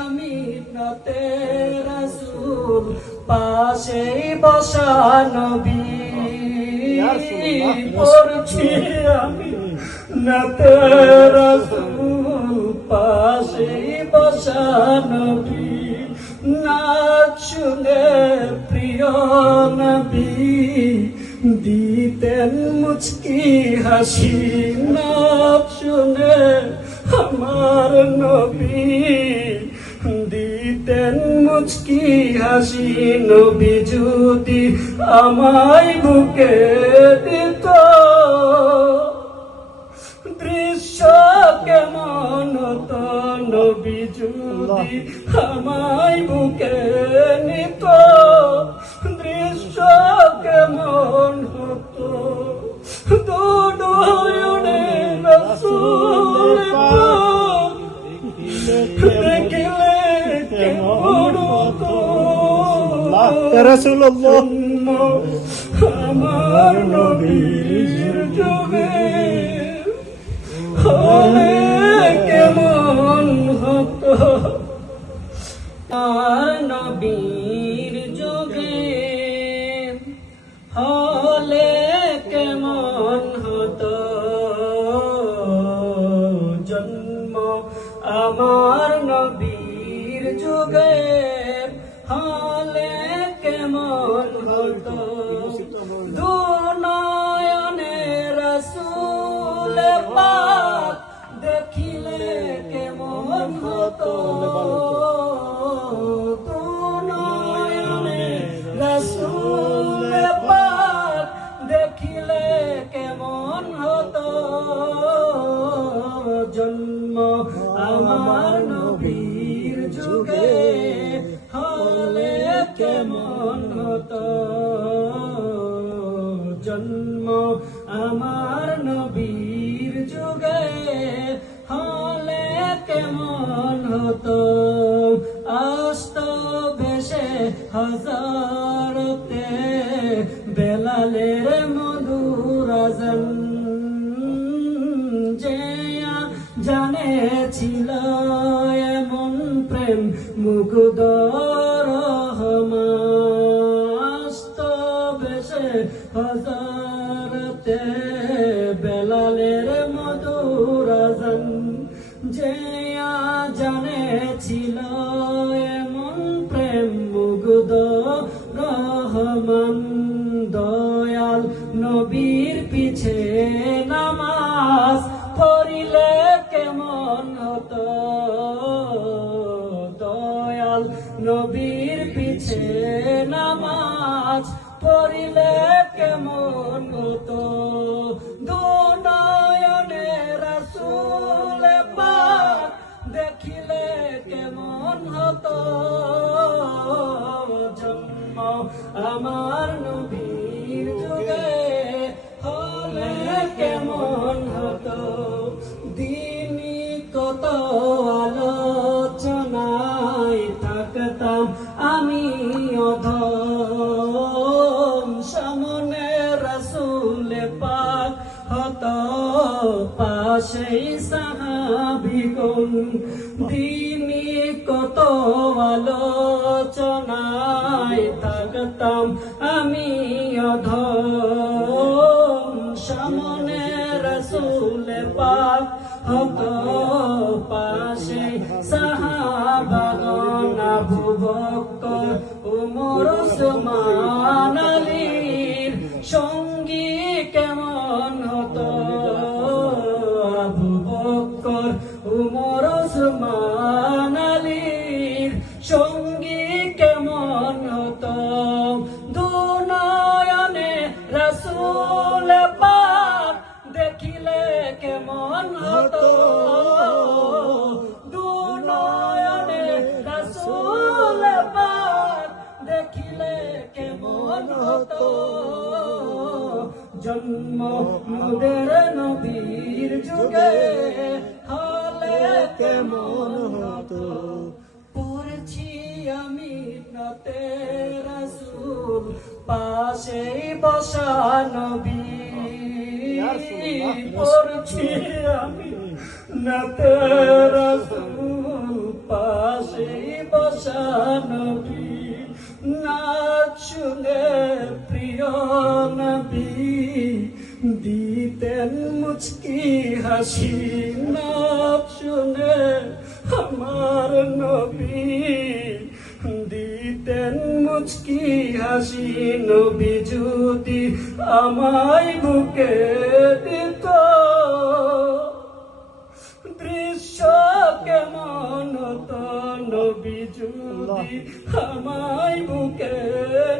আমি নাতে রাসূল পাশে বসা নবী পড়ছি আমি নাতে রাসূল পাশে বসা নবী নাচ শুনে প্রিয় নবী দিতেন মুচকি হাসি নাচ শুনে আমার নবী দিতেন মুচকি হাসি নবী যদি আমায় বুকে দিত দৃশ্য কেমন হতো নবী যদি আমায় বুকে নিত দৃশ্য কেমন হতো দুনয়নে রাসূল দেখিলে কেমন হতো রাসূলুল্লাহ আমার নবীর যুগে হলে কেমন হতো আর নবীর যুগে হলে কেমন হতো জন্ম আমার নবীর যুগে হলে কেমন হতো দুনয়নে রাসূল পাক দেখিলে কেমন হতো দুনয়নে রাসূল পাক দেখিলে কেমন হতো জন্ম আমার নবীর যুগে হলে কেমন হতো জন্ম আমার নবীর যুগে হলে কেমন হতো আস্ত ভেসে হযরতে বেলালের মধুর আযান যে জানেছিল এমন প্রেম মুগ্ধ রহমাস্ত বেশে হযরতে বেলালের মধুর আযান যে জানেছিল এমন প্রেম মুগ্ধ রহমান দয়াল নবীর পিছে নামাজ পড়িলে কেমন হতো দয়াল নবীর পিছে নামাজ পড়িলে কেমন হতো দুনয়নে রাসূল পাক দেখিলে কেমন হতো জন্ম আমার নবীর যুগে হলে কেমন হতো দিনই কত আলোচনায় থাকতাম আমি অধম সামনে রাসূল পাক হতো পাশেই সাহাবীগণ দিনই কত আলোচনায় থাকতাম আমি অধম সামনে রাসূল পাক হতো পাশে সাহাবাগণ আবু বকর ওমর ওসমান আলীর সঙ্গী কেমন হতো আবু বকর ওমর ওসমান আলীর সঙ্গী কেমন হতো দুনয়নে রাসূল পাক দেখিলে কেমন হতো দুনয়নে রাসূল পাক দেখিলে কেমন হতো জন্ম মোদের নবীর যুগে হলে কেমন হতো পড়ছি আমি নাতে রাসূল পাশে বসা নবী পড়ছি আমি নাতে রাসূল পাশে ভালোবাসা নবী নাচ শুনে প্রিয় নবী দিতেন মুচকি হাসি নাচ শুনে আমার নবী দিতেন মুচকি হাসি নবী যদি আমায় বুকে দিত দৃশ্য কেমন হতো নবী যদি আমায় বুকে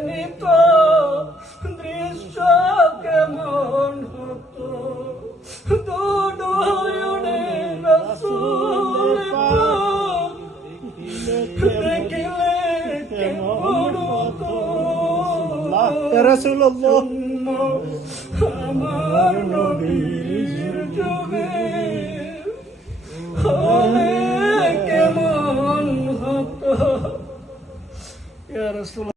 নিত দৃশ্য কেমন হতো দুনয়নে রাসূল দেখিলে কেমন হতো ইয়া রাসূলুল্লাহ আমার নবীর যুগে হলে কেমন হতো ইয়া রাসূল